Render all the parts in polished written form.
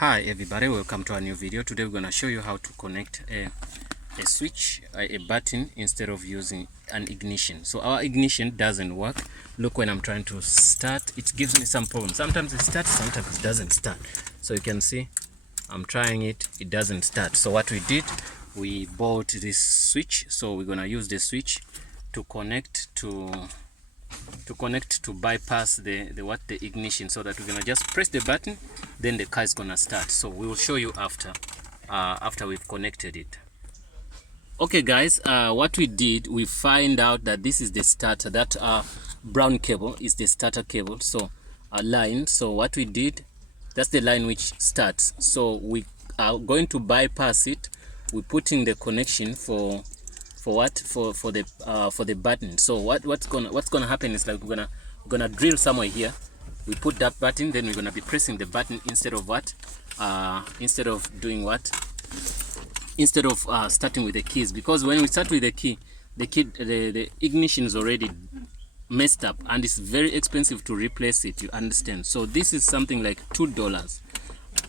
Hi everybody, welcome to a new video. Today we're going to show you how to connect a switch, a button, instead of using an ignition. So our ignition doesn't work. Look, when I'm trying to start, it gives me some problems. Sometimes it starts, sometimes it doesn't start. So you can see I'm trying it, it doesn't start. So what we did, we bought this switch. So we're going to use the switch to connect to bypass the ignition, so that we're gonna just press the button, then the car is gonna start. So we will show you after we've connected it. Okay guys, what we did, we find out that this is the starter. That brown cable is the starter cable, so a line. So what we did, that's the line which starts. So we are going to bypass it. We put in the connection for the button. So what's gonna happen is, like, we're gonna drill somewhere here. We put that button, then we're gonna be pressing the button instead of starting with the keys, because when we start with the key, the ignition is already messed up and it's very expensive to replace it, you understand. So this is something like $2.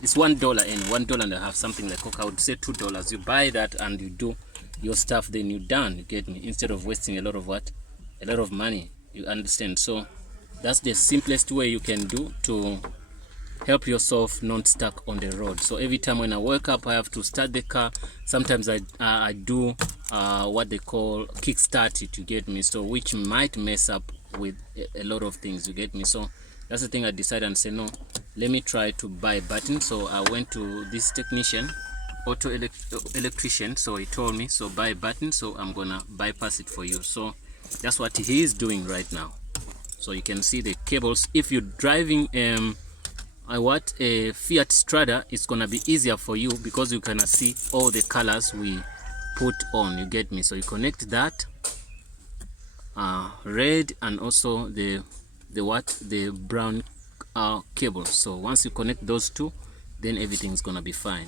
It's $1 and $1.50, something like, okay, I would say $2. You buy that and you do your stuff, then you're done, you get me, instead of wasting a lot of money, you understand. So that's the simplest way you can do to help yourself not stuck on the road. So every time when I wake up, I have to start the car. Sometimes I do what they call kickstart it, you get me, so which might mess up with a lot of things, you get me. So that's the thing, I decided and say, no, let me try to buy a button. So I went to this technician, electrician, so he told me, so buy a button, so I'm gonna bypass it for you. So that's what he is doing right now. So you can see the cables. If you're driving a Fiat Strada, it's gonna be easier for you because you can see all the colors we put on, you get me. So you connect that red and also the brown cable. So once you connect those two, then everything's gonna be fine.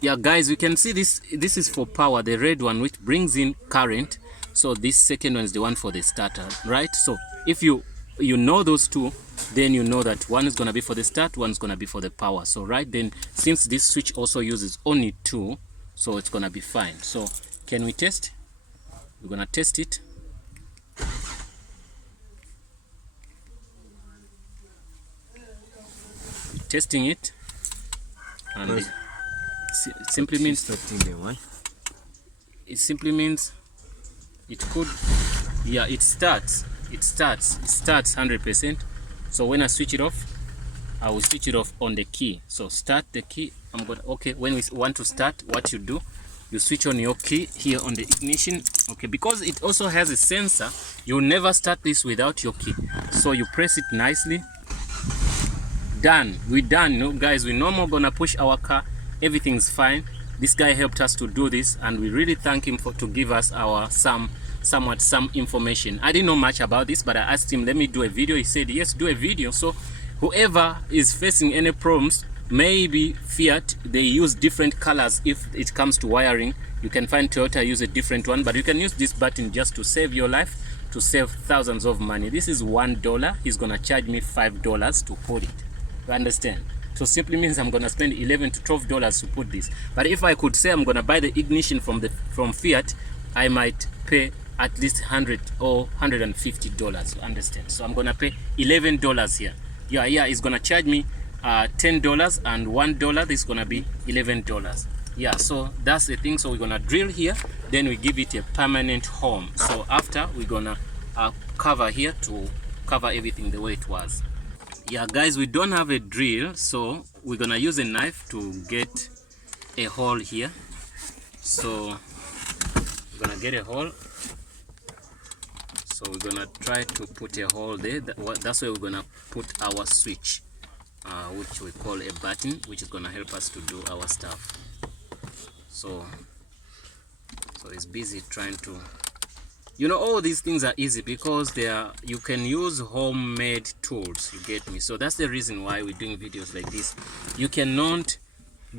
Yeah guys, you can see this is for power, the red one, which brings in current. So this second one is the one for the starter, right? So if you know those two, then you know that one is going to be for the start, one is going to be for the power. So right then, since this switch also uses only two, so it's going to be fine. So can we test? We're going to test it. Testing it, and it simply means it could, yeah, it starts 100%. So when I switch it off, I will switch it off on the key. So start the key. I'm gonna, okay, when we want to start, what you do, you switch on your key here on the ignition. Okay, because it also has a sensor, you'll never start this without your key. So you press it nicely. Done. We're done. No guys, we're no more gonna push our car. Everything's fine. This guy helped us to do this, and we really thank him to give us our some information. I didn't know much about this, but I asked him, let me do a video. He said yes, do a video. So whoever is facing any problems, maybe Fiat, they use different colors. If it comes to wiring, you can find Toyota use a different one, but you can use this button just to save your life, to save thousands of money. This is $1. He's gonna charge me $5 to put it, you understand? So simply means I'm gonna spend $11 to $12 to put this. But if I could say I'm gonna buy the ignition from Fiat, I might pay at least $100 or $150, you understand? So I'm gonna pay $11 here. Yeah, it's gonna charge me $10 and $1. This is gonna be $11. Yeah, so that's the thing. So we're gonna drill here, then we give it a permanent home. So after, we're gonna cover here to cover everything the way it was. Yeah guys, we don't have a drill, so we're gonna use a knife to get a hole here. So we're gonna get a hole. So we're gonna try to put a hole there. That's where we're gonna put our switch, which we call a button, which is gonna help us to do our stuff. So it's busy trying to, you know, all these things are easy because you can use homemade tools, you get me. So that's the reason why we're doing videos like this. You cannot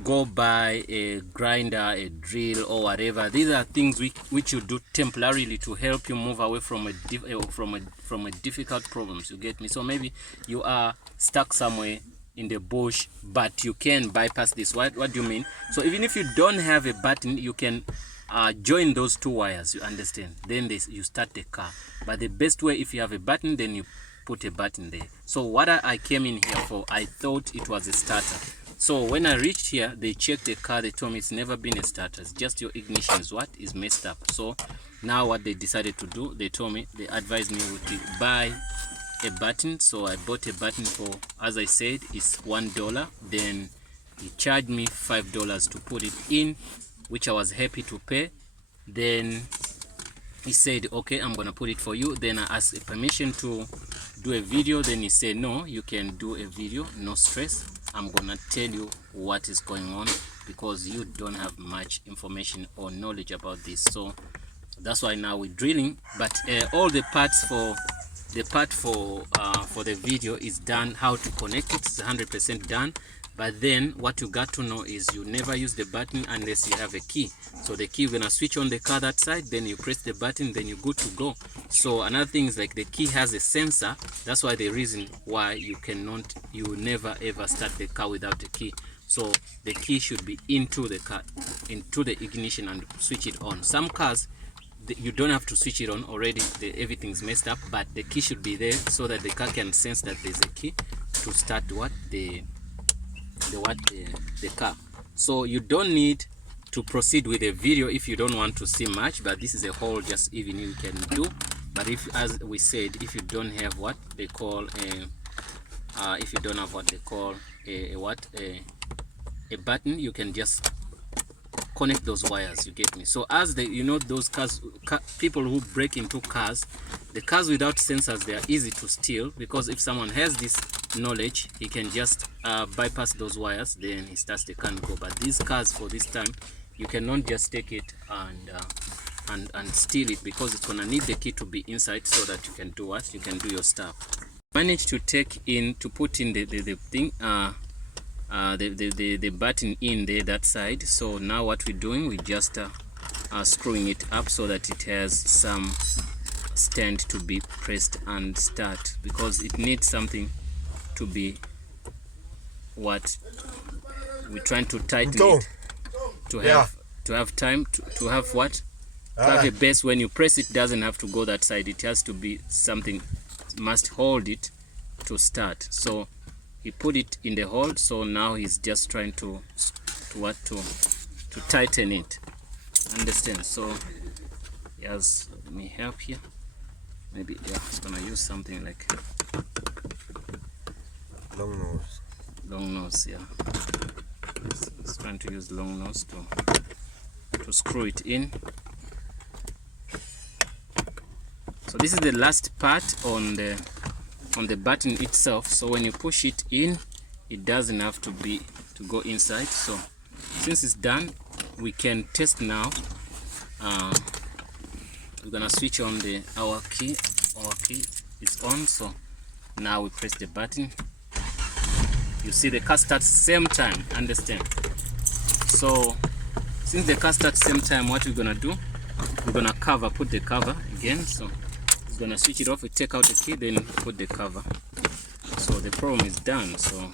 go buy a grinder, a drill, or whatever. These are things which you do temporarily to help you move away from a difficult problems, you get me. So maybe you are stuck somewhere in the bush, but you can bypass this. What do you mean? So even if you don't have a button, you can join those two wires, you understand, then you start the car. But the best way, if you have a button, then you put a button there. So what I came in here for, I thought it was a starter. So when I reached here, they checked the car, they told me it's never been a starter, it's just your ignition is messed up. So now what they decided to do, they told me, they advised me to buy a button. So I bought a button for, as I said, it's $1. Then he charged me $5 to put it in, which I was happy to pay. Then he said, okay, I'm gonna put it for you. Then I asked permission to do a video. Then he said, no, you can do a video, no stress. I'm gonna tell you what is going on because you don't have much information or knowledge about this. So that's why now we're drilling. But all the parts for the video is done. How to connect it is 100% done. But then what you got to know is you never use the button unless you have a key. So the key, you're gonna switch on the car that side, then you press the button, then you're good to go. So another thing is like the key has a sensor. That's why the reason why you never ever start the car without a key. So the key should be into the car, into the ignition, and switch it on. Some cars, you don't have to switch it on already, everything's messed up, but the key should be there so that the car can sense that there's a key to start the car. So you don't need to proceed with a video if you don't want to see much, but this is a whole just even you can do. But if, as we said, if you don't have what they call if you don't have what they call a button, you can just connect those wires, you get me. So as those cars, people who break into cars, the cars without sensors, they are easy to steal, because if someone has this knowledge, he can just bypass those wires, then he starts the car and go. But these cars, for this time, you cannot just take it and steal it, because it's gonna need the key to be inside so that you can do what, you can do your stuff. Managed to put in the thing, the button in there, that side. So now what we're doing, we just screwing it up so that it has some stand to be pressed and start, because it needs something to be what we're trying to tighten it to have time to have what to have a base. When you press it, doesn't have to go that side, it has to be something, must hold it to start. So he put it in the hold, so now he's just trying to tighten it, understand? So yes, let me help here. Maybe it's gonna use something like long nose, yeah. It's trying to use long nose to screw it in. So this is the last part on the button itself. So when you push it in, it doesn't have to go inside. So since it's done, we can test now. We're gonna switch on our key is on. So now we press the button, you see the car starts same time, understand? So since the car starts same time, what we're gonna do, we're gonna put the cover again. So it's gonna switch it off, we take out the key, then put the cover. So the problem is done. So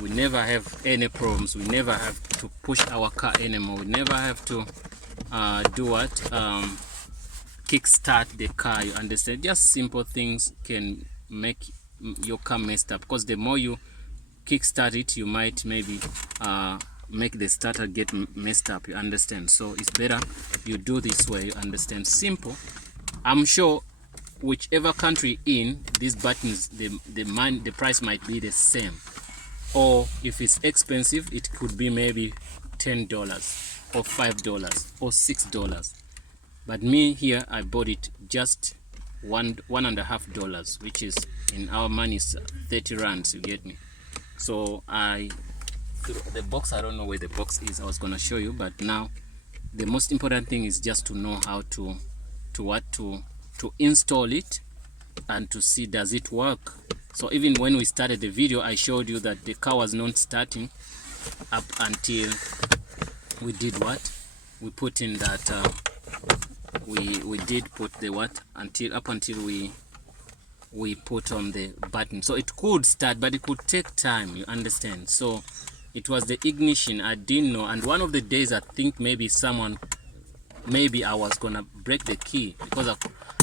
we never have any problems, we never have to push our car anymore, we never have to do what, kick start the car, you understand? Just simple things can make your car messed up, because the more you kick start it, you might maybe make the starter get messed up, you understand? So it's better you do this way, you understand? Simple. I'm sure whichever country in these buttons, the price might be the same, or if it's expensive, it could be maybe $10 or $5 or $6. But me here, I bought it just $1.50, which is in our money is 30 rands, you get me? So the box, I don't know where the box is, I was gonna show you, but now the most important thing is just to know how to install it and to see does it work. So even when we started the video, I showed you that the car was not starting up until we did what? We put in that we did put the what until we put on the button. So it could start, but it could take time, you understand. So it was the ignition, I didn't know. And one of the days I think maybe I was gonna break the key because I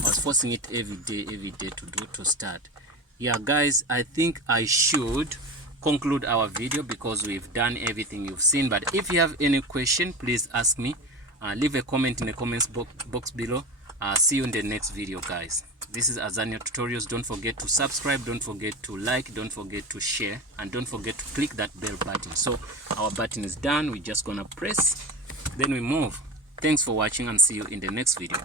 was forcing it every day to start. Yeah guys, I think I should conclude our video because we've done everything you've seen. But if you have any question, please ask me. Leave a comment in the comments box below. See you in the next video, guys. This is Azania Tutorials. Don't forget to subscribe, don't forget to like, don't forget to share, and don't forget to click that bell button. So our button is done, we're just gonna press, then we move. Thanks for watching and see you in the next video.